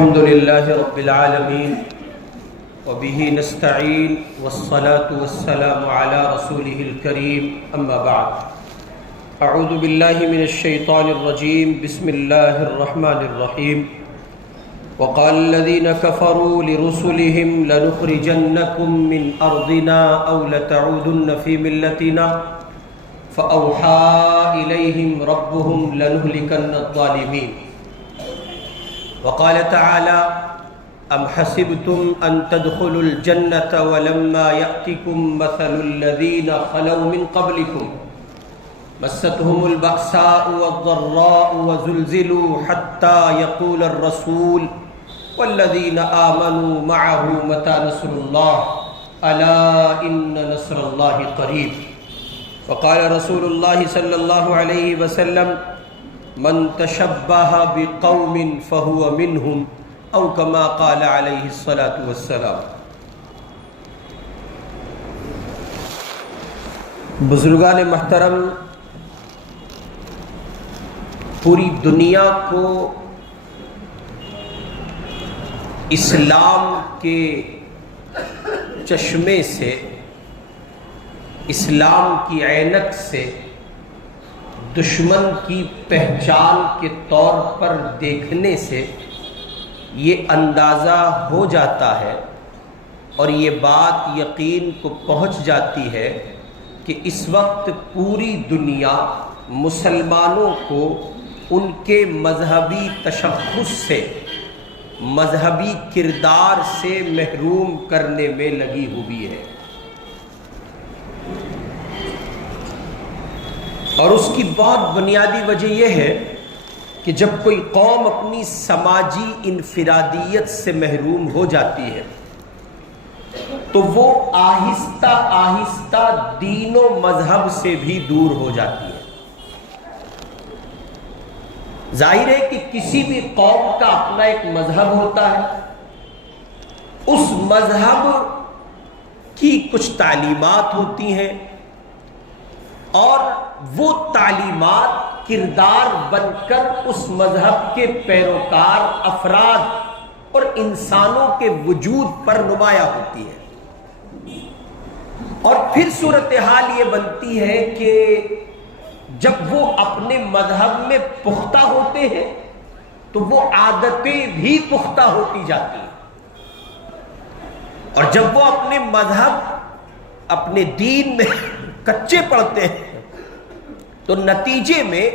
الحمد لله رب العالمين وبه نستعين والصلاة والسلام على رسوله الكريم أما بعد أعوذ بالله من الشيطان الرجيم بسم الله الرحمن الرحيم وقال الذين كفروا لرسلهم لنخرجنكم من أرضنا أو لتعودن في ملتنا فأوحى إليهم ربهم لنهلكن الظالمين وقال تعالى أم حسبتم أن تدخلوا الجنة ولما يأتكم مثل الذين خلوا من قبلكم مستهم البأساء والضراء وزلزلوا حتى يقول الرسول والذين آمنوا معه متى نصر الله ألا إن نصر الله قريب وقال رسول الله صلى الله عليه وسلم من تشبه بقوم فهو منهم او كما قال عليه الصلاة والسلام۔ بزرگان محترم، پوری دنیا کو اسلام کے چشمے سے، اسلام کی عینک سے دشمن کی پہچان کے طور پر دیکھنے سے یہ اندازہ ہو جاتا ہے اور یہ بات یقین کو پہنچ جاتی ہے کہ اس وقت پوری دنیا مسلمانوں کو ان کے مذہبی تشخص سے، مذہبی کردار سے محروم کرنے میں لگی ہوئی ہے، اور اس کی بہت بنیادی وجہ یہ ہے کہ جب کوئی قوم اپنی سماجی انفرادیت سے محروم ہو جاتی ہے تو وہ آہستہ آہستہ دین و مذہب سے بھی دور ہو جاتی ہے۔ ظاہر ہے کہ کسی بھی قوم کا اپنا ایک مذہب ہوتا ہے، اس مذہب کی کچھ تعلیمات ہوتی ہیں اور وہ تعلیمات کردار بن کر اس مذہب کے پیروکار افراد اور انسانوں کے وجود پر نمایاں ہوتی ہے، اور پھر صورتحال یہ بنتی ہے کہ جب وہ اپنے مذہب میں پختہ ہوتے ہیں تو وہ عادتیں بھی پختہ ہوتی جاتی ہیں، اور جب وہ اپنے مذہب، اپنے دین میں کچے پڑتے ہیں تو نتیجے میں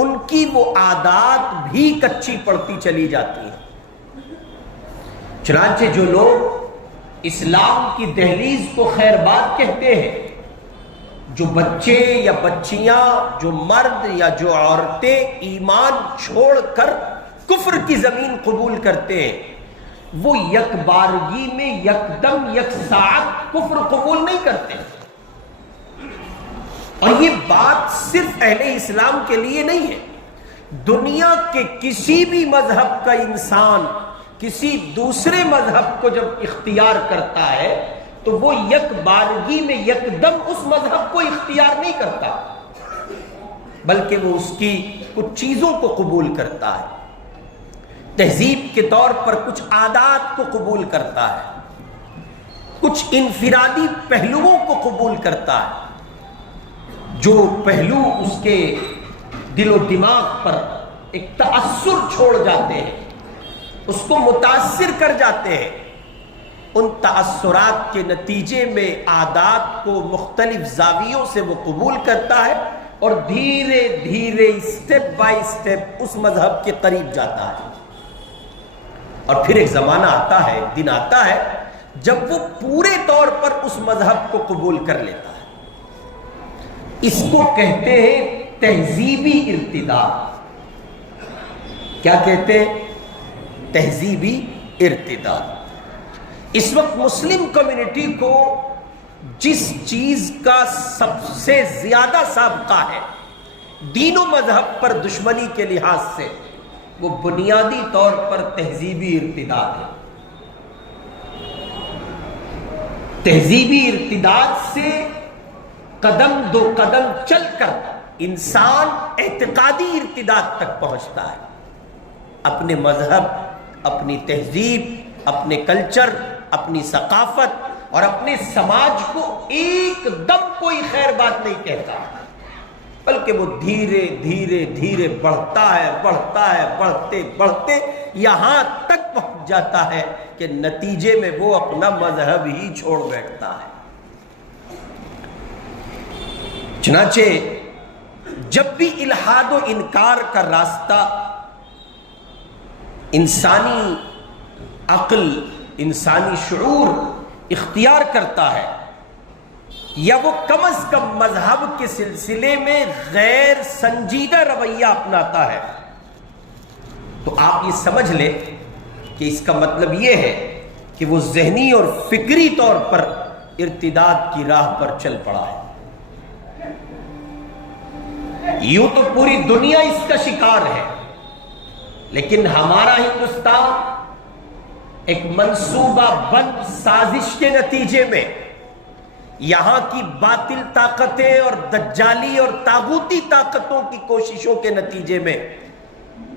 ان کی وہ عادات بھی کچی پڑتی چلی جاتی ہیں۔ چنانچہ جو لوگ اسلام کی دہلیز کو خیر بات کہتے ہیں، جو بچے یا بچیاں، جو مرد یا جو عورتیں ایمان چھوڑ کر کفر کی زمین قبول کرتے ہیں، وہ یک بارگی میں یکدم یک ساعت کفر قبول نہیں کرتے، اور یہ بات صرف اہل اسلام کے لیے نہیں ہے۔ دنیا کے کسی بھی مذہب کا انسان کسی دوسرے مذہب کو جب اختیار کرتا ہے تو وہ یک بارگی میں یکدم اس مذہب کو اختیار نہیں کرتا، بلکہ وہ اس کی کچھ چیزوں کو قبول کرتا ہے، تہذیب کے طور پر کچھ عادات کو قبول کرتا ہے، کچھ انفرادی پہلوؤں کو قبول کرتا ہے، جو پہلو اس کے دل و دماغ پر ایک تأثر چھوڑ جاتے ہیں، اس کو متاثر کر جاتے ہیں، ان تأثرات کے نتیجے میں عادات کو مختلف زاویوں سے وہ قبول کرتا ہے اور دھیرے دھیرے اسٹیپ بائی اسٹیپ اس مذہب کے قریب جاتا ہے، اور پھر ایک زمانہ آتا ہے، ایک دن آتا ہے جب وہ پورے طور پر اس مذہب کو قبول کر لیتا ہے۔ اس کو کہتے ہیں تہذیبی ارتداد۔ کیا کہتے ہیں؟ تہذیبی ارتداد۔ اس وقت مسلم کمیونٹی کو جس چیز کا سب سے زیادہ سابقہ ہے دین و مذہب پر دشمنی کے لحاظ سے، وہ بنیادی طور پر تہذیبی ارتداد ہے۔ تہذیبی ارتداد سے قدم دو قدم چل کر انسان اعتقادی ارتداد تک پہنچتا ہے، اپنے مذہب اپنی تہذیب، اپنے کلچر، اپنی ثقافت اور اپنے سماج کو ایک دم کوئی خیر بات نہیں کہتا، بلکہ وہ دھیرے دھیرے دھیرے بڑھتا ہے، بڑھتے بڑھتے یہاں تک پہنچ جاتا ہے کہ نتیجے میں وہ اپنا مذہب ہی چھوڑ بیٹھتا ہے۔ چنانچہ جب بھی الحاد و انکار کا راستہ انسانی عقل، انسانی شعور اختیار کرتا ہے، یا وہ کم از کم مذہب کے سلسلے میں غیر سنجیدہ رویہ اپناتا ہے، تو آپ یہ سمجھ لیں کہ اس کا مطلب یہ ہے کہ وہ ذہنی اور فکری طور پر ارتداد کی راہ پر چل پڑا ہے۔ یوں تو پوری دنیا اس کا شکار ہے، لیکن ہمارا ہندوستان ایک منصوبہ بند سازش کے نتیجے میں، یہاں کی باطل طاقتیں اور دجالی اور طاغوتی طاقتوں کی کوششوں کے نتیجے میں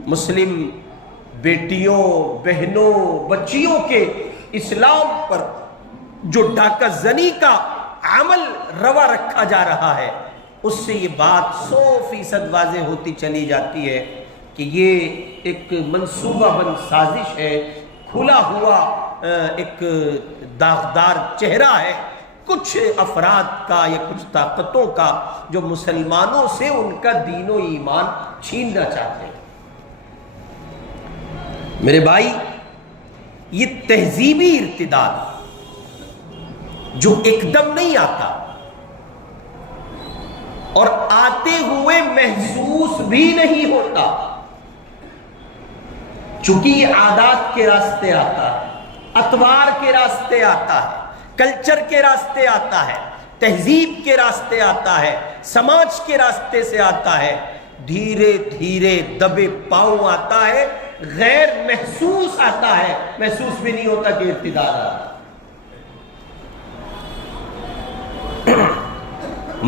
مسلم بیٹیوں، بہنوں، بچیوں کے اسلام پر جو ڈاکہ زنی کا عمل روا رکھا جا رہا ہے، اس سے یہ بات 100% واضح ہوتی چلی جاتی ہے کہ یہ ایک منصوبہ بند سازش ہے، کھلا ہوا ایک داغدار چہرہ ہے کچھ افراد کا یا کچھ طاقتوں کا، جو مسلمانوں سے ان کا دین و ایمان چھیننا چاہتے ہیں۔ میرے بھائی، یہ تہذیبی ارتداد جو ایک دم نہیں آتا اور آتے ہوئے محسوس بھی نہیں ہوتا، چونکہ یہ عادات کے راستے آتا ہے، اطوار کے راستے آتا ہے، کلچر کے راستے آتا ہے، تہذیب کے راستے آتا ہے، سماج کے راستے سے آتا ہے، دھیرے دھیرے دبے پاؤں آتا ہے، غیر محسوس آتا ہے، محسوس بھی نہیں ہوتا کہ ارتداد آتا ہے۔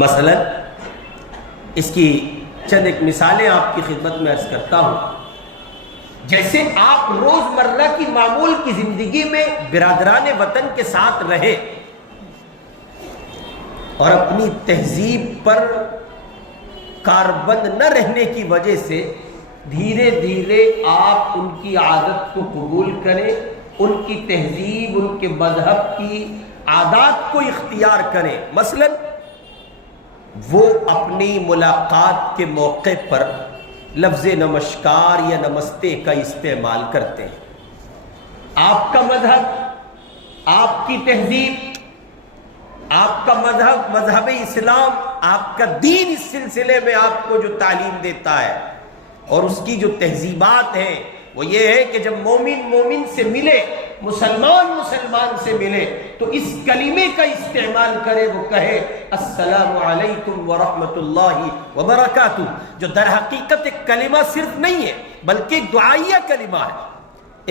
مثلا اس کی چند ایک مثالیں آپ کی خدمت میں عرض کرتا ہوں۔ جیسے آپ روزمرہ کی معمول کی زندگی میں برادران وطن کے ساتھ رہے اور اپنی تہذیب پر کاربند نہ رہنے کی وجہ سے دھیرے دھیرے آپ ان کی عادت کو قبول کریں، ان کی تہذیب، ان کے مذہب کی عادات کو اختیار کریں۔ مثلا وہ اپنی ملاقات کے موقع پر لفظ نمسکار یا نمستے کا استعمال کرتے ہیں۔ آپ کا مذہب، آپ کی تہذیب، آپ کا مذہب، مذہب اسلام، آپ کا دین اس سلسلے میں آپ کو جو تعلیم دیتا ہے اور اس کی جو تہذیبات ہیں وہ یہ ہے کہ جب مومن مومن سے ملے، مسلمان مسلمان سے ملے، تو اس کلمے کا استعمال کرے، وہ کہے السلام علیکم ورحمۃ اللہ وبرکاتہ، جو در حقیقت ایک کلمہ صرف نہیں ہے بلکہ ایک دعائیہ کلمہ ہے۔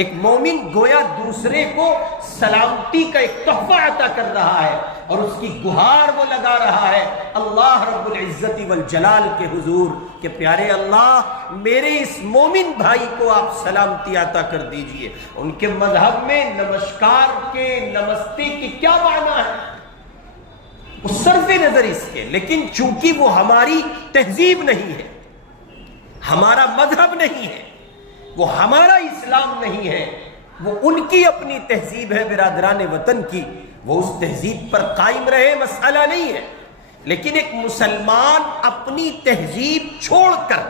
ایک مومن گویا دوسرے کو سلامتی کا ایک تحفہ عطا کر رہا ہے اور اس کی گہار وہ لگا رہا ہے اللہ رب العزت والجلال کے حضور کہ پیارے اللہ، میرے اس مومن بھائی کو آپ سلامتی عطا کر دیجئے۔ ان کے مذہب میں نمسکار کے، نمستے کے کیا معنی ہے وہ صرف نظر اس کے، لیکن چونکہ وہ ہماری تہذیب نہیں ہے، ہمارا مذہب نہیں ہے، وہ ہمارا اسلام نہیں ہے، وہ ان کی اپنی تہذیب ہے برادران وطن کی، وہ اس تہذیب پر قائم رہے، مسئلہ نہیں ہے۔ لیکن ایک مسلمان اپنی تہذیب چھوڑ کر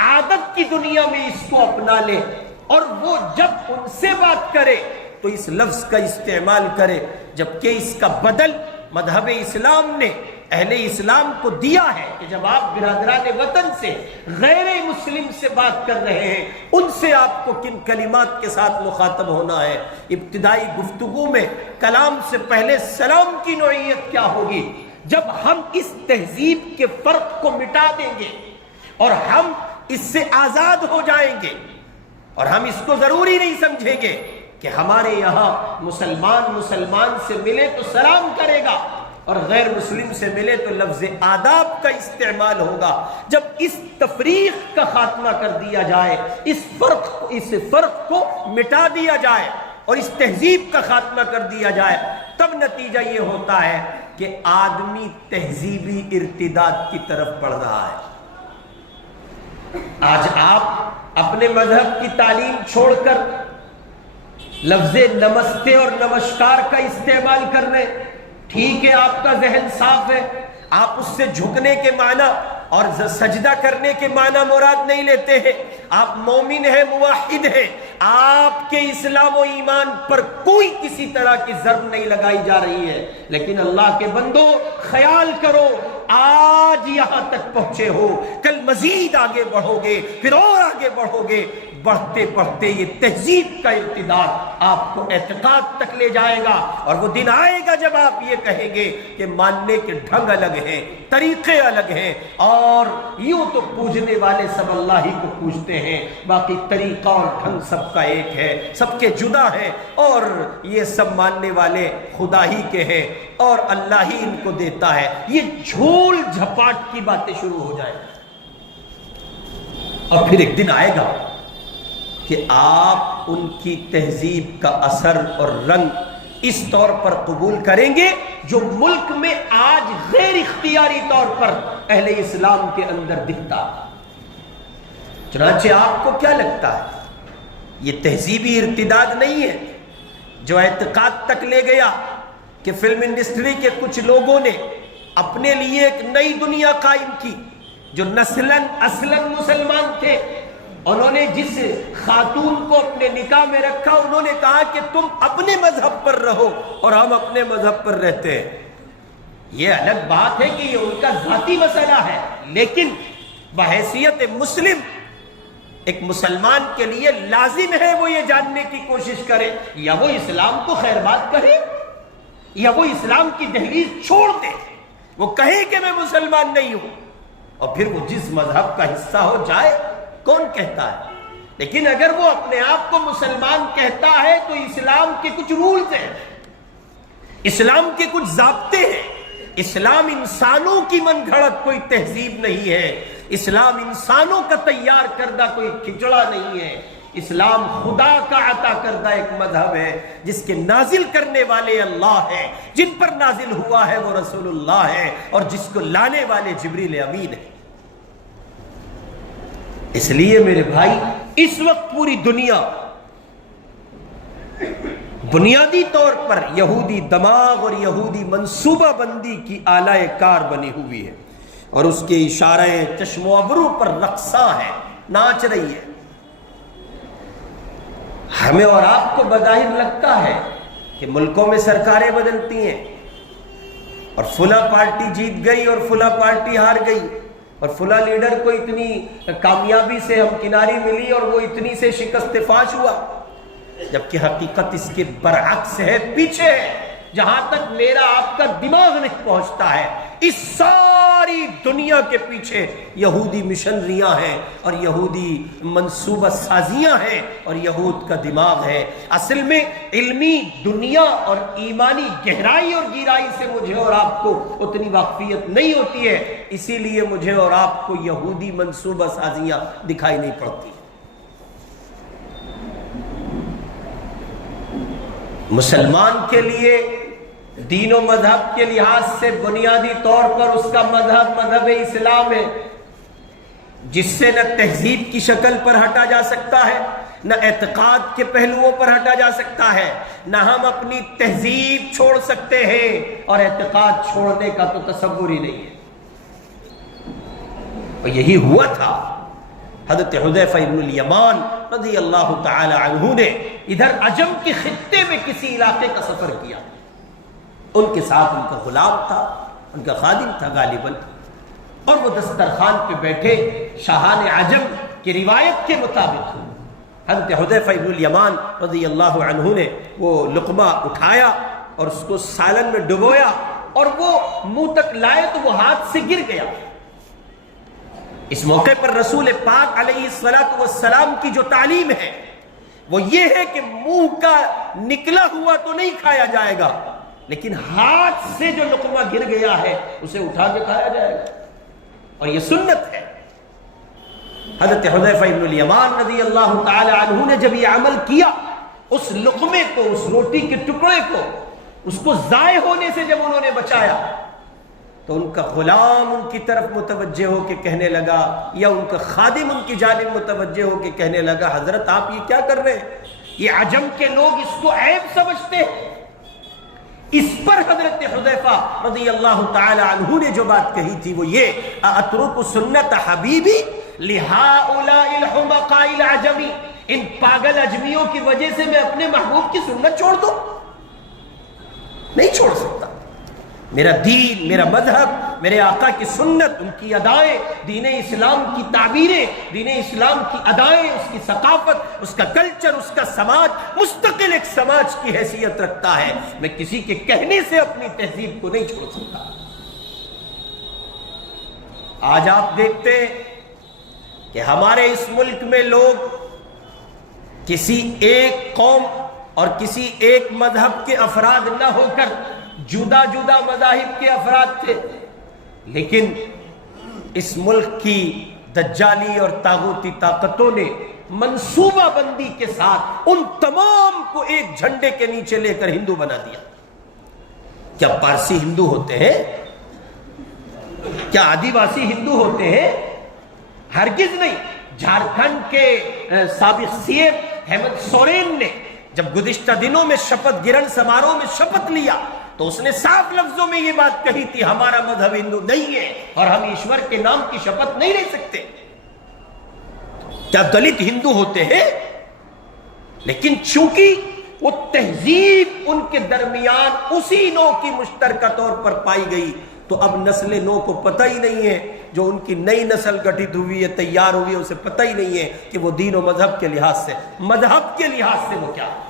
عادت کی دنیا میں اس کو اپنا لے اور وہ جب ان سے بات کرے تو اس لفظ کا استعمال کرے، جبکہ اس کا بدل مذہب اسلام نے اہل اسلام کو دیا ہے کہ جب آپ برادران وطن سے، غیر مسلم سے بات کر رہے ہیں، ان سے آپ کو کن کلمات کے ساتھ مخاطب ہونا ہے۔ ابتدائی گفتگو میں کلام سے پہلے سلام کی نوعیت کیا ہوگی؟ جب ہم اس تہذیب کے فرق کو مٹا دیں گے اور ہم اس سے آزاد ہو جائیں گے اور ہم اس کو ضروری نہیں سمجھیں گے کہ ہمارے یہاں مسلمان مسلمان سے ملے تو سلام کرے گا، اور غیر مسلم سے ملے تو لفظ آداب کا استعمال ہوگا. جب اس تفریق کا خاتمہ کر دیا جائے، اس فرق کو مٹا دیا جائے اور اس تہذیب کا خاتمہ کر دیا جائے، تب نتیجہ یہ ہوتا ہے کہ آدمی تہذیبی ارتداد کی طرف بڑھ رہا ہے. آج آپ اپنے مذہب کی تعلیم چھوڑ کر لفظ نمستے اور نمسکار کا استعمال کر رہے. ٹھیک ہے، آپ کا ذہن صاف ہے، آپ اس سے جھکنے کے معنی اور سجدہ کرنے کے معنی مراد نہیں لیتے ہیں. آپ مومن ہیں، موحد ہیں، آپ کے اسلام و ایمان پر کوئی کسی طرح کی ضرب نہیں لگائی جا رہی ہے. لیکن اللہ کے بندو، خیال کرو، آج یہاں تک پہنچے ہو، کل مزید آگے بڑھو گے، پھر اور آگے بڑھو گے. بڑھتے بڑھتے یہ تہذیب کا ارتداد آپ کو اعتقاد تک لے جائے گا، اور وہ دن آئے گا جب آپ یہ کہیں گے کہ ماننے کے ڈھنگ الگ ہیں، طریقے الگ ہیں، اور یوں تو پوجنے والے سب اللہ ہی کو پوجتے ہیں، باقی طریقہ اور ڈھنگ سب کا ایک ہے، سب کے جدا ہیں، اور یہ سب ماننے والے خدا ہی کے ہیں اور اللہ ہی ان کو دیتا ہے. یہ جھول جھپاٹ کی باتیں شروع ہو جائیں، اور پھر ایک دن آئے گا کہ آپ ان کی تہذیب کا اثر اور رنگ اس طور پر قبول کریں گے جو ملک میں آج غیر اختیاری طور پر اہل اسلام کے اندر دکھتا. چنانچہ آپ کو کیا لگتا ہے یہ تہذیبی ارتداد نہیں ہے جو اعتقاد تک لے گیا کہ فلم انڈسٹری کے کچھ لوگوں نے اپنے لیے ایک نئی دنیا قائم کی، جو نسلاً اصلاً مسلمان تھے. انہوں نے جس خاتون کو اپنے نکاح میں رکھا، انہوں نے کہا کہ تم اپنے مذہب پر رہو اور ہم اپنے مذہب پر رہتے ہیں. یہ الگ بات ہے کہ یہ ان کا ذاتی مسئلہ ہے، لیکن بحیثیت مسلم ایک مسلمان کے لیے لازم ہے وہ یہ جاننے کی کوشش کرے، یا وہ اسلام کو خیر بات کہے یا وہ اسلام کی دہلیز چھوڑ دے. وہ کہے کہ میں مسلمان نہیں ہوں، اور پھر وہ جس مذہب کا حصہ ہو جائے، کون کہتا ہے. لیکن اگر وہ اپنے آپ کو مسلمان کہتا ہے تو اسلام کے کچھ رولز ہیں، اسلام کے کچھ ضابطے ہیں. اسلام انسانوں کی من گھڑت کوئی تہذیب نہیں ہے، اسلام انسانوں کا تیار کردہ کوئی کھچڑا نہیں ہے. اسلام خدا کا عطا کردہ ایک مذہب ہے جس کے نازل کرنے والے اللہ ہیں، جن پر نازل ہوا ہے وہ رسول اللہ ہے، اور جس کو لانے والے جبریل امین ہیں. اس لیے میرے بھائی، اس وقت پوری دنیا بنیادی طور پر یہودی دماغ اور یہودی منصوبہ بندی کی اعلی کار بنی ہوئی ہے، اور اس کے اشارے چشم و ابرو پر رقصاں ہے، ناچ رہی ہے. ہمیں اور آپ کو بظاہر لگتا ہے کہ ملکوں میں سرکاریں بدلتی ہیں، اور فلاں پارٹی جیت گئی اور فلاں پارٹی ہار گئی، اور فلاں لیڈر کو اتنی کامیابی سے ہمکناری ملی اور وہ اتنی سے شکست فاش ہوا. جبکہ حقیقت اس کے برعکس ہے، پیچھے ہے. جہاں تک میرا آپ کا دماغ نہیں پہنچتا ہے، اس ساری دنیا کے پیچھے یہودی مشنریاں ہیں اور یہودی منصوبہ سازیاں ہیں اور یہود کا دماغ ہے. اصل میں علمی دنیا اور ایمانی گہرائی اور گہرائی سے مجھے اور آپ کو اتنی واقفیت نہیں ہوتی ہے، اسی لیے مجھے اور آپ کو یہودی منصوبہ سازیاں دکھائی نہیں پڑتی. مسلمان کے لیے دین و مذہب کے لحاظ سے بنیادی طور پر اس کا مذہب اسلام ہے، جس سے نہ تہذیب کی شکل پر ہٹا جا سکتا ہے، نہ اعتقاد کے پہلوؤں پر ہٹا جا سکتا ہے. نہ ہم اپنی تہذیب چھوڑ سکتے ہیں، اور اعتقاد چھوڑنے کا تو تصور ہی نہیں ہے. اور یہی ہوا تھا. حضرت حذیفہ ابن الیمان رضی اللہ تعالی عنہ نے ادھر عجم کے خطے میں کسی علاقے کا سفر کیا. ان کے ساتھ ان کا غلام تھا، ان کا خادم تھا غالباً، اور وہ دسترخوان پہ بیٹھے شاہان عجم کی روایت کے مطابق حضرت حذیفہ ابن الیمان رضی اللہ عنہ نے وہ لقمہ اٹھایا اور اس کو سالن میں ڈبویا، اور وہ منہ تک لائے تو وہ ہاتھ سے گر گیا. اس موقع پر رسول پاک علیہ الصلوۃ والسلام کی جو تعلیم ہے وہ یہ ہے کہ منہ کا نکلا ہوا تو نہیں کھایا جائے گا، لیکن ہاتھ سے جو لقمہ گر گیا ہے اسے اٹھا کے کھایا جائے گا، اور یہ سنت ہے۔ حضرت حذیفہ ابن الیمان رضی اللہ تعالی عنہ نے جب یہ عمل کیا، اس لقمے کو، اس روٹی کے ٹکڑے کو، اس کو ضائع ہونے سے جب انہوں نے بچایا، تو ان کا غلام ان کی طرف متوجہ ہو کے کہنے لگا، یا ان کا خادم ان کی جانب متوجہ ہو کے کہنے لگا، حضرت آپ یہ کیا کر رہے ہیں؟ یہ عجم کے لوگ اس کو عیب سمجھتے ہیں۔ اس پر حضرت حذیفہ رضی اللہ تعالی عنہ نے جو بات کہی تھی وہ یہ، اترک سنت حبیبی لہؤلاء الحمقاء العجمی، ان پاگل اجمیوں کی وجہ سے میں اپنے محبوب کی سنت چھوڑ دوں؟ نہیں چھوڑ سکتا۔ میرا دین، میرا مذہب، میرے آقا کی سنت، ان کی ادائیں، دین اسلام کی تعبیریں، دین اسلام کی ادائیں، اس کی ثقافت، اس کا کلچر، اس کا سماج مستقل ایک سماج کی حیثیت رکھتا ہے۔ میں کسی کے کہنے سے اپنی تہذیب کو نہیں چھوڑ سکتا۔ آج آپ دیکھتے ہیں کہ ہمارے اس ملک میں لوگ کسی ایک قوم اور کسی ایک مذہب کے افراد نہ ہو کر جدا جدا مذاہب کے افراد تھے، لیکن اس ملک کی دجالی اور طاغوتی طاقتوں نے منصوبہ بندی کے ساتھ ان تمام کو ایک جھنڈے کے نیچے لے کر ہندو بنا دیا۔ کیا پارسی ہندو ہوتے ہیں؟ کیا آدیواسی ہندو ہوتے ہیں؟ ہرگز نہیں۔ جھارکھنڈ کے سابق سی ایم ہیمنت سورین نے جب گزشتہ دنوں میں شپت گرہن سماروہ میں شپت لیا تو اس نے صاف لفظوں میں یہ بات کہی تھی، ہمارا مذہب ہندو نہیں ہے اور ہم ایشور کے نام کی شپت نہیں لے سکتے۔ کیا دلت ہندو ہوتے ہیں؟ لیکن چونکہ وہ تہذیب ان کے درمیان اسی نوع کی مشترکہ طور پر پائی گئی، تو اب نسل نو کو پتہ ہی نہیں ہے، جو ان کی نئی نسل گٹھت ہوئی ہے، تیار ہوئی ہے، اسے پتہ ہی نہیں ہے کہ وہ دین و مذہب کے لحاظ سے وہ کیا ہے۔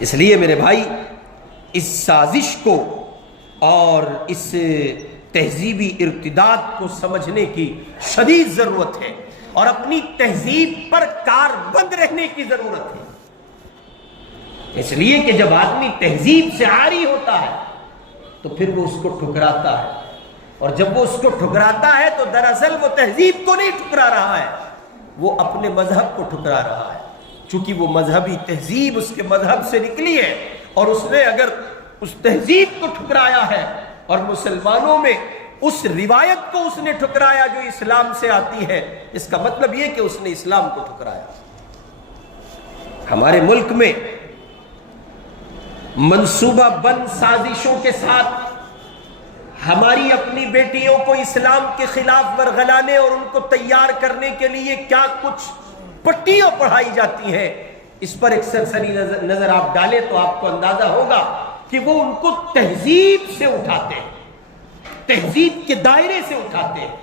اس لیے میرے بھائی، اس سازش کو اور اس تہذیبی ارتداد کو سمجھنے کی شدید ضرورت ہے، اور اپنی تہذیب پر کاربند رہنے کی ضرورت ہے۔ اس لیے کہ جب آدمی تہذیب سے عاری ہوتا ہے تو پھر وہ اس کو ٹھکراتا ہے، اور جب وہ اس کو ٹھکراتا ہے تو دراصل وہ تہذیب کو نہیں ٹھکرا رہا ہے، وہ اپنے مذہب کو ٹھکرا رہا ہے، چونکہ وہ مذہبی تہذیب اس کے مذہب سے نکلی ہے، اور اس نے اگر اس تہذیب کو ٹھکرایا ہے اور مسلمانوں میں اس روایت کو اس نے ٹھکرایا جو اسلام سے آتی ہے، اس کا مطلب یہ کہ اس نے اسلام کو ٹھکرایا۔ ہمارے ملک میں منصوبہ بند سازشوں کے ساتھ ہماری اپنی بیٹیوں کو اسلام کے خلاف ورغلانے اور ان کو تیار کرنے کے لیے کیا کچھ پٹیاں پڑھائی جاتی ہیں، اس پر ایک سرسری نظر آپ ڈالیں تو آپ کو اندازہ ہوگا کہ وہ ان کو تہذیب سے اٹھاتے ہیں، تہذیب کے دائرے سے اٹھاتے ہیں،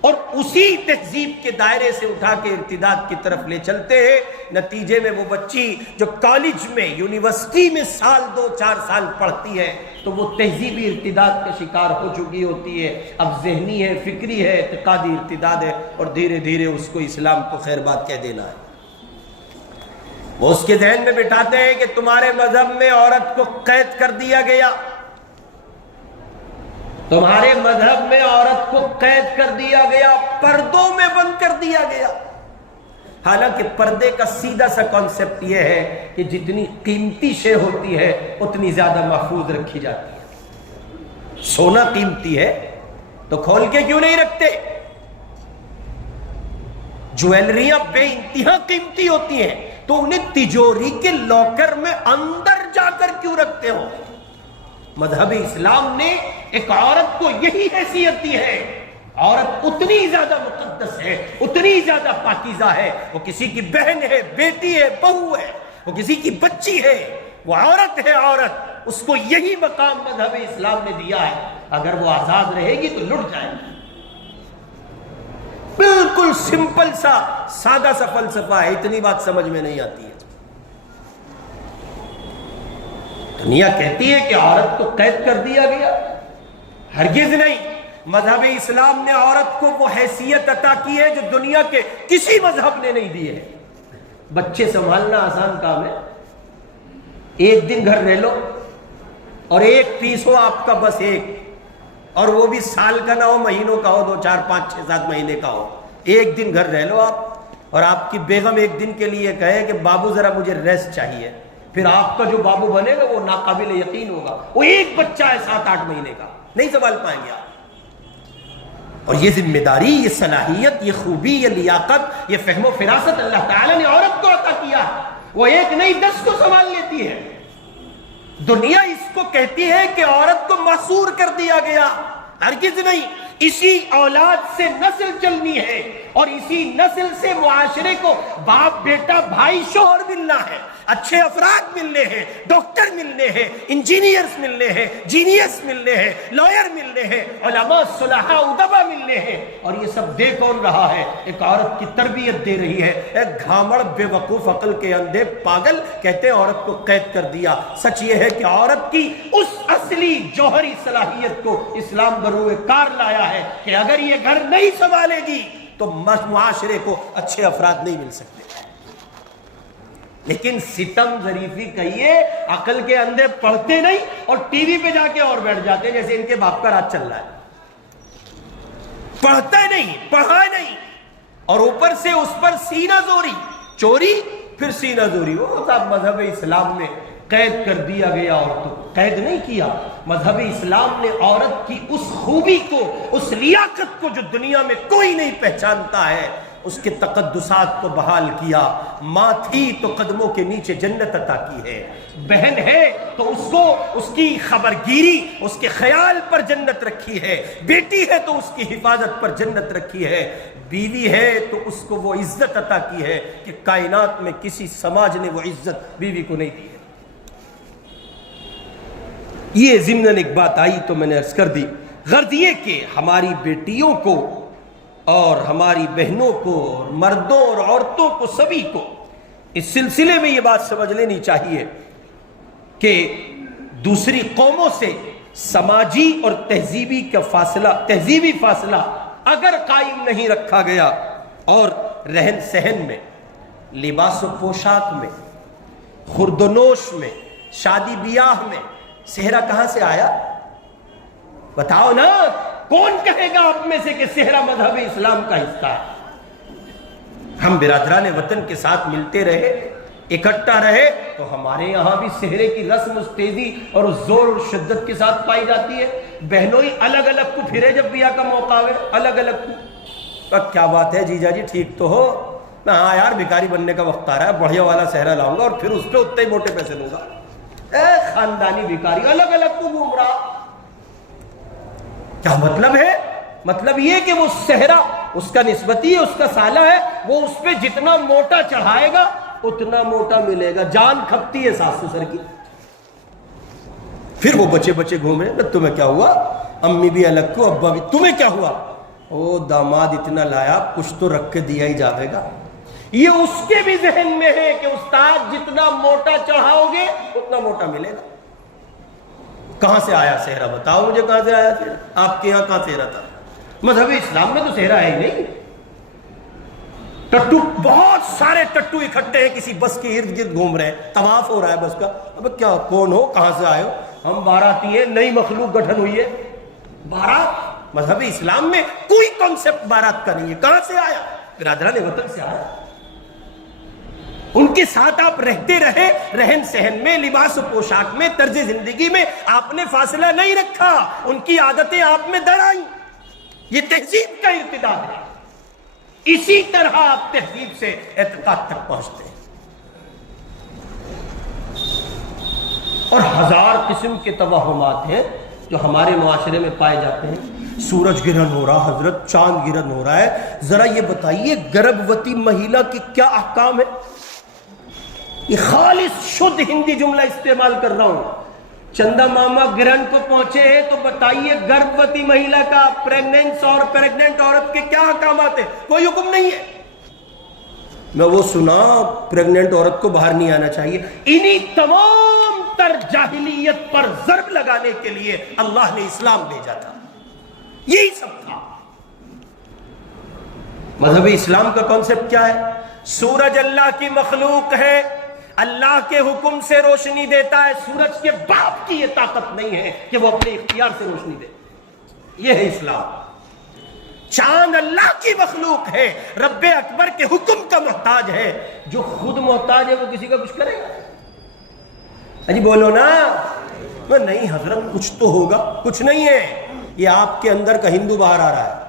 اور اسی تہذیب کے دائرے سے اٹھا کے ارتداد کی طرف لے چلتے ہیں۔ نتیجے میں وہ بچی جو کالج میں، یونیورسٹی میں سال 2-4 سال پڑھتی ہے تو وہ تہذیبی ارتداد کا شکار ہو چکی ہوتی ہے، اب ذہنی ہے، فکری ہے، اعتقادی ارتداد ہے، اور دھیرے دھیرے اس کو اسلام کو خیر بات کہہ دینا ہے۔ وہ اس کے ذہن میں بٹھاتے ہیں کہ تمہارے مذہب میں عورت کو قید کر دیا گیا، تمہارے مذہب میں عورت کو قید کر دیا گیا، پردوں میں بند کر دیا گیا۔ حالانکہ پردے کا سیدھا سا کانسیپٹ یہ ہے کہ جتنی قیمتی شے ہوتی ہے اتنی زیادہ محفوظ رکھی جاتی ہے۔ سونا قیمتی ہے تو کھول کے کیوں نہیں رکھتے؟ جویلریاں بے انتہا قیمتی ہوتی ہیں تو انہیں تجوری کے لاکر میں اندر جا کر کیوں رکھتے ہو؟ مذہب اسلام نے ایک عورت کو یہی حیثیت دی ہے، عورت اتنی زیادہ مقدس ہے، اتنی زیادہ پاکیزہ ہے، وہ کسی کی بہن ہے، بیٹی ہے، بہو ہے، وہ کسی کی بچی ہے، وہ عورت ہے، عورت، اس کو یہی مقام مذہب اسلام نے دیا ہے۔ اگر وہ آزاد رہے گی تو لٹ جائے گی۔ بالکل سمپل سا سادہ سا فلسفہ ہے، اتنی بات سمجھ میں نہیں آتی ہے۔ دنیا کہتی ہے کہ عورت کو قید کر دیا گیا، ہرگز نہیں۔ مذہب اسلام نے عورت کو وہ حیثیت عطا کی ہے جو دنیا کے کسی مذہب نے نہیں دی ہے۔ بچے سنبھالنا آسان کام ہے، ایک دن گھر رہ لو اور ایک پیس ہو آپ کا، بس ایک، اور وہ بھی سال کا نہ ہو، مہینوں کا ہو، 2 4 5 6 7 مہینے کا ہو، ایک دن گھر رہ لو آپ، اور آپ کی بیگم ایک دن کے لیے کہے کہ بابو ذرا مجھے ریسٹ چاہیے، پھر آپ کا جو بابو بنے گا وہ ناقابل یقین ہوگا، وہ ایک بچہ ہے 7 8 مہینے کا، نہیں سنبھال پائیں گے آپ۔ اور یہ ذمہ داری، یہ صلاحیت، یہ خوبی، یہ لیاقت، یہ فہم و فراست اللہ تعالیٰ نے عورت کو عطا کیا، وہ ایک نہیں 10 کو سنبھال لیتی ہے۔ دنیا اس کو کہتی ہے کہ عورت کو محصور کر دیا گیا، ہرگز نہیں، اسی اولاد سے نسل چلنی ہے، اور اسی نسل سے معاشرے کو باپ بیٹا بھائی شوہر ملنا ہے، اچھے افراد ملنے ہیں، ڈاکٹر ملنے ہیں، انجینئرز ملنے ہیں، جینیس ملنے ہیں، لائر ملنے ہیں، علماء صلحاء ادبا ملنے ہیں، اور یہ سب دے کون رہا ہے؟ ایک عورت کی تربیت دے رہی ہے۔ ایک گھامڑ بے وقوف عقل کے اندھے پاگل کہتے ہیں عورت کو قید کر دیا۔ سچ یہ ہے کہ عورت کی اس اصلی جوہری صلاحیت کو اسلام بروئے کار لایا ہے کہ اگر یہ گھر نہیں سنبھالے گی تو معاشرے کو اچھے افراد نہیں مل سکتے۔ لیکن ستم ظریفی کہیے، عقل کے اندھے پڑھتے نہیں اور ٹی وی پہ جا کے اور بیٹھ جاتے ہیں جیسے ان کے باپ کا راج چل رہا ہے، پڑھتا نہیں، پڑھا نہیں، اور اوپر سے اس پر سینہ زوری، چوری پھر سینہ زوری۔ وہ صاحب مذہب اسلام نے قید کر دیا گیا، اور تو قید نہیں کیا، مذہب اسلام نے عورت کی اس خوبی کو، اس لیاقت کو جو دنیا میں کوئی نہیں پہچانتا ہے، اس کے تقدسات کو بحال کیا۔ ماں تھی تو قدموں کے نیچے جنت عطا کی ہے، بہن ہے تو اس کو اس کی خبرگیری، اس کے خیال پر جنت رکھی ہے، بیٹی ہے تو اس کی حفاظت پر جنت رکھی ہے، بیوی ہے تو اس کو وہ عزت عطا کی ہے کہ کائنات میں کسی سماج نے وہ عزت بیوی کو نہیں دی ہے۔ یہ ضمناً ایک بات آئی تو میں نے عرض کر دی۔ غرض یہ کہ ہماری بیٹیوں کو اور ہماری بہنوں کو، اور مردوں اور عورتوں کو، سبھی کو اس سلسلے میں یہ بات سمجھ لینی چاہیے کہ دوسری قوموں سے سماجی اور تہذیبی فاصلہ اگر قائم نہیں رکھا گیا، اور رہن سہن میں، لباس و پوشاک میں، خورد و نوش میں، شادی بیاہ میں، صحرا کہاں سے آیا؟ بتاؤ نا، کون کہے گا آپ میں سے کہ صحرا مذہب اسلام کا حصہ ہے؟ ہم برادران وطن کے ساتھ ملتے رہے، اکٹھا رہے، تو ہمارے یہاں بھی صحرے کی رسم اس تیزی اور اس زور اور شدت کے ساتھ پائی جاتی ہے۔ بہنوئی الگ الگ کو پھرے جب بیاہ کا موقع ہوئے، الگ الگ کو۔ کیا بات ہے جیجا جی، ٹھیک تو ہو؟ ہاں یار، بھکاری بننے کا وقت آ رہا ہے، بڑھیا والا صحرا لاؤں گا اور پھر اس پہ اتنے ہی موٹے پیسے لوں گا۔ خاندانی بھکاری الگ الگ کو گھوم رہا۔ کیا مطلب ہے؟ مطلب یہ کہ وہ صحرا اس کا نسبتی ہے، اس کا سالہ ہے، وہ اس پہ جتنا موٹا چڑھائے گا اتنا موٹا ملے گا۔ جان کھپتی ہے ساس سسر کی۔ پھر وہ بچے بچے گھوم رہے، تمہیں کیا ہوا؟ امی بھی الگ کو، ابا بھی، تمہیں کیا ہوا؟ او داماد اتنا لایا، کچھ تو رکھ کے دیا ہی جاوے گا۔ یہ اس کے بھی ذہن میں ہے کہ استاد جتنا موٹا چڑھاؤ گے اتنا موٹا ملے گا۔ کہاں سے آیا صحرا؟ بتاؤ مجھے، کہاں سے آیا صحرا؟ آپ کے یہاں کہاں صحرا تھا؟ مذہب اسلام میں تو صحرا ہے ہی نہیں۔ ٹٹو، بہت سارے ٹٹو اکٹھے ہیں کسی بس کے ارد گرد گھوم رہے ہیں، طواف ہو رہا ہے بس کا۔ اب کیا، کون ہو، کہاں سے آئے ہو؟ ہم باراتی ہیں، نئی مخلوق گٹھن ہوئی ہے۔ بارات مذہب اسلام میں کوئی کانسیپٹ بارات کا نہیں ہے۔ کہاں سے آیا؟ برادران وطن سے آیا۔ ان کے ساتھ آپ رہتے رہے، رہن سہن میں، لباس و پوشاک میں، طرز زندگی میں آپ نے فاصلہ نہیں رکھا، ان کی عادتیں آپ میں در آئیں۔ یہ تہذیب کا ارتداد ہے۔ اسی طرح آپ تہذیب سے اعتقاد تک پہنچتے ہیں۔ اور ہزار قسم کے توہمات ہیں جو ہمارے معاشرے میں پائے جاتے ہیں۔ سورج گرہن ہو رہا حضرت، چاند گرہن ہو رہا ہے، ذرا یہ بتائیے گربھوتی مہیلا کی کیا احکام ہے؟ یہ خالص شدھ ہندی جملہ استعمال کر رہا ہوں۔ چندہ ماما گرہن کو پہنچے ہیں تو بتائیے گربھوتی مہیلا کا، پریگننس اور پریگننٹ عورت کے کیا احکامات ہیں؟ کوئی حکم نہیں ہے۔ میں وہ سنا پریگننٹ عورت کو باہر نہیں آنا چاہیے۔ انہی تمام تر جاہلیت پر ضرب لگانے کے لیے اللہ نے اسلام بھیجا تھا۔ یہی سب تھا۔ مذہب اسلام کا کانسیپٹ کیا ہے؟ سورج اللہ کی مخلوق ہے، اللہ کے حکم سے روشنی دیتا ہے، سورج کے باپ کی یہ طاقت نہیں ہے کہ وہ اپنے اختیار سے روشنی دے. یہ ہے اسلام. چاند اللہ کی مخلوق ہے، رب اکبر کے حکم کا محتاج ہے. جو خود محتاج ہے وہ کسی کا کچھ کرے گا؟ اجی بولو نا. نہیں حضرت کچھ تو ہوگا. کچھ نہیں ہے. یہ آپ کے اندر کا ہندو باہر آ رہا ہے.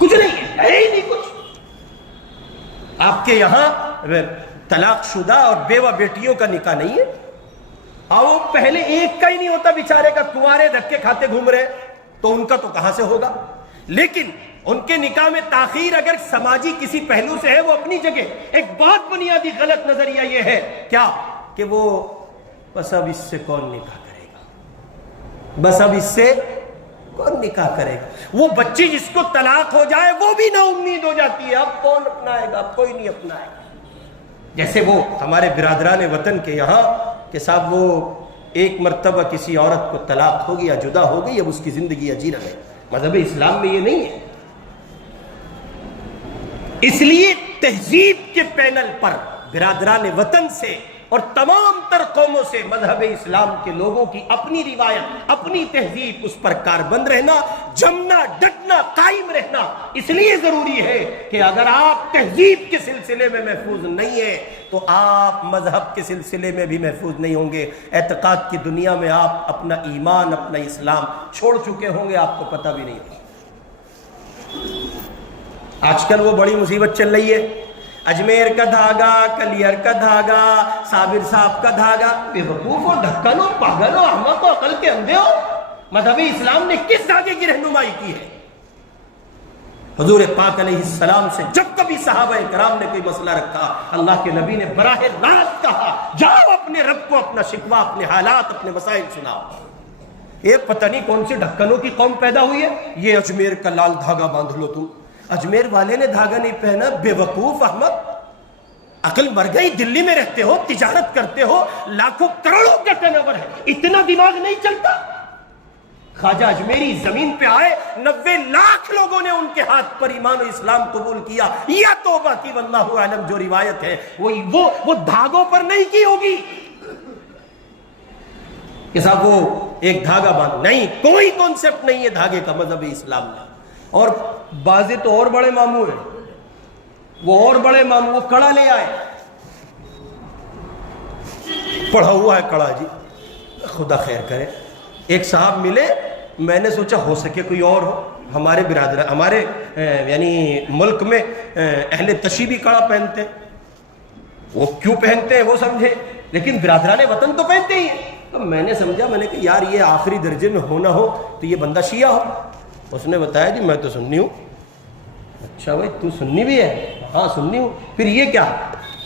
کچھ نہیں ہے ہی نہیں کچھ. آپ کے یہاں طلاق شدہ اور بیوہ بیٹیوں کا نکاح نہیں ہے، اور وہ پہلے ایک کا ہی نہیں ہوتا بیچارے کا، کنوارے دھکے کھاتے گھوم رہے، تو ان کا تو کہاں سے ہوگا. لیکن ان کے نکاح میں تاخیر اگر سماجی کسی پہلو سے ہے وہ اپنی جگہ. ایک بہت بنیادی غلط نظریہ یہ ہے کیا کہ وہ بس اب اس سے کون نکاح کرے گا، بس اب اس سے کون نکاح کرے گا. وہ بچی جس کو طلاق ہو جائے وہ بھی نا امید ہو جاتی ہے، اب کون اپنائے گا، اب کوئی نہیں اپنائے گا. جیسے وہ ہمارے برادران وطن کے یہاں کہ صاحب وہ ایک مرتبہ کسی عورت کو طلاق ہو گیا، جدا ہو گئی، اب اس کی زندگی اجی رہے. مذہب اسلام میں یہ نہیں ہے. اس لیے تہذیب کے پینل پر برادران وطن سے اور تمام تر قوموں سے مذہب اسلام کے لوگوں کی اپنی روایت، اپنی تہذیب، اس پر کاربند رہنا، جمنا، ڈٹنا، قائم رہنا اس لیے ضروری ہے کہ اگر آپ تہذیب کے سلسلے میں محفوظ نہیں ہیں تو آپ مذہب کے سلسلے میں بھی محفوظ نہیں ہوں گے. اعتقاد کی دنیا میں آپ اپنا ایمان، اپنا اسلام چھوڑ چکے ہوں گے، آپ کو پتہ بھی نہیں ہوگا. آج کل وہ بڑی مصیبت چل رہی ہے، اجمیر کا دھاگا، کلیئر کا دھاگا، صابر صاحب کا دھاگا. بے وقوف ہو، ڈھکن ہو، پاگل ہو، احمق ہو، عقل کے اندھے ہو. مذہب اسلام نے کس دھاگے کی رہنمائی کی ہے؟ حضور پاک علیہ السلام سے جب کبھی صحابہ کرام نے کوئی مسئلہ رکھا، اللہ کے نبی نے براہ راست کہا جاؤ اپنے رب کو اپنا شکوہ، اپنے حالات، اپنے مسائل سناؤ. یہ پتہ نہیں کون سی ڈھکنوں کی قوم پیدا ہوئی ہے. یہ اجمیر کا لال دھاگا باندھ لو. تم اجمیر والے نے دھاگا نہیں پہنا، بے وقوف احمق. عقل مر گئی. دلی میں رہتے ہو، تجارت کرتے ہو، لاکھوں کروڑوں کا ٹرن اوور ہے، اتنا دماغ نہیں چلتا؟ خواجہ اجمیری زمین پہ آئے، 90 لاکھ لوگوں نے ان کے ہاتھ پر ایمان و اسلام قبول کیا. یا توبہ کی، واللہ اعلم جو روایت ہے وہ دھاگوں پر نہیں کی ہوگی کہ صاحب وہ ایک دھاگا باندھ. نہیں، کوئی کانسیپٹ نہیں ہے دھاگے کا مذہب اسلام میں. اور بازی تو اور بڑے ماموں ہیں، وہ اور بڑے ماموں، وہ کڑا لے آئے، پڑھا ہوا ہے کڑا. جی خدا خیر کرے. ایک صاحب ملے، میں نے سوچا ہو سکے کوئی اور ہو. ہمارے برادر، ہمارے یعنی ملک میں اہل تشیع بھی کڑا پہنتے ہیں. وہ کیوں پہنتے ہیں وہ سمجھے، لیکن برادران وطن تو پہنتے ہی ہیں. تو میں نے سمجھا، میں نے کہا یار یہ آخری درجے میں ہونا ہو تو یہ بندہ شیعہ ہو. اس نے بتایا جی میں تو سنی ہوں. اچھا بھائی تو سنی بھی ہے؟ ہاں سنی ہوں. پھر یہ کیا؟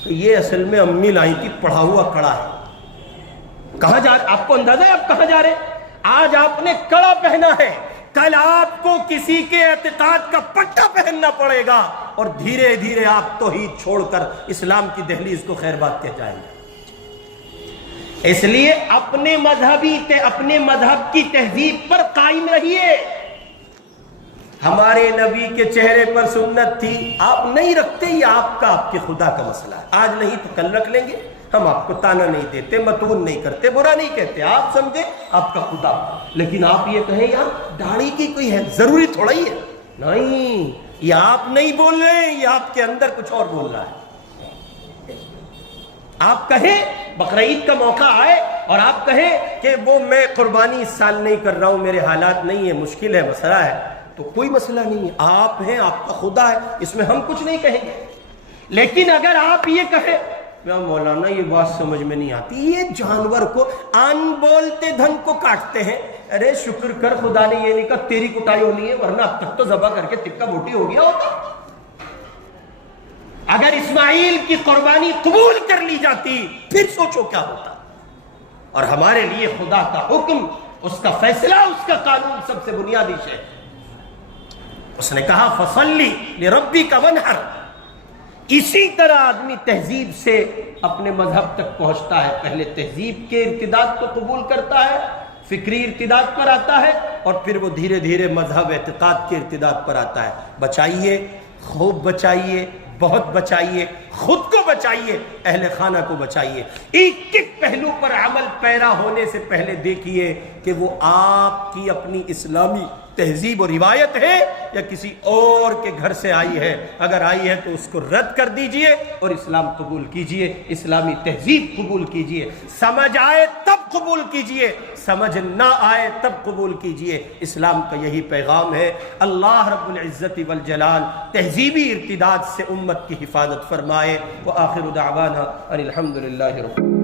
یہ اصل میں امی لائی تھی، پڑھا ہوا کڑا ہے. کہاں جا رہے؟ آپ کو اندازہ ہے آپ کہاں جا رہے؟ آج آپ نے کڑا پہنا ہے، کل آپ کو کسی کے اعتقاد کا پٹا پہننا پڑے گا، اور دھیرے دھیرے آپ توحید چھوڑ کر اسلام کی دہلیز کو خیر بات کہہ جائیں گے. اس لیے اپنے مذہب کی تہذیب پر قائم رہیے. ہمارے نبی کے چہرے پر سنت تھی، آپ نہیں رکھتے، یہ آپ کے خدا کا مسئلہ ہے. آج نہیں تو کل رکھ لیں گے. ہم آپ کو تانا نہیں دیتے، متون نہیں کرتے، برا نہیں کہتے. آپ سمجھے آپ کا خدا. لیکن آپ یہ کہیں یار داڑھی کی کوئی ہے ضروری تھوڑا ہی ہے. نہیں، یہ آپ نہیں بول رہے، یہ آپ کے اندر کچھ اور بول رہا ہے. آپ کہیں بقرعید کا موقع آئے اور آپ کہیں کہ وہ میں قربانی اس سال نہیں کر رہا ہوں، میرے حالات نہیں ہے، مشکل ہے، مسئلہ ہے، تو کوئی مسئلہ نہیں ہے. آپ ہیں، آپ کا خدا ہے، اس میں ہم کچھ نہیں کہیں گے. لیکن اگر آپ یہ کہیں مولانا یہ بات سمجھ میں نہیں آتی، یہ جانور کو ان بولتے دھن کو کاٹتے ہیں. ارے شکر کر خدا نے یہ نہیں کہا تیری کٹائی ہونی ہے، ورنہ اب تک تو ذبح کر کے ٹکا بوٹی ہو گیا ہوتا. اگر اسماعیل کی قربانی قبول کر لی جاتی پھر سوچو کیا ہوتا. اور ہمارے لیے خدا کا حکم، اس کا فیصلہ، اس کا قانون سب سے بنیادی شے. اس نے کہا فصلی لربک وانحر. اسی طرح آدمی تہذیب سے اپنے مذہب تک پہنچتا ہے. پہلے تہذیب کے ارتداد کو قبول کرتا ہے، فکری ارتداد پر آتا ہے، اور پھر وہ دھیرے دھیرے مذہب اعتقاد کے ارتداد پر آتا ہے. بچائیے، خوب بچائیے، بہت بچائیے. خود کو بچائیے، اہل خانہ کو بچائیے۔ ایک ایک پہلو پر عمل پیرا ہونے سے پہلے دیکھیے کہ وہ آپ کی اپنی اسلامی تہذیب و روایت ہے یا کسی اور کے گھر سے آئی ہے۔ اگر آئی ہے تو اس کو رد کر دیجئے اور اسلام قبول کیجئے، اسلامی تہذیب قبول کیجئے۔ سمجھ آئے تب قبول کیجئے، سمجھ نہ آئے تب قبول کیجئے۔ اسلام کا یہی پیغام ہے۔ اللہ رب العزت والجلال تہذیبی ارتداد سے امت کی حفاظت فرمائے۔ وآخر دعوانا ان الحمد للہ رب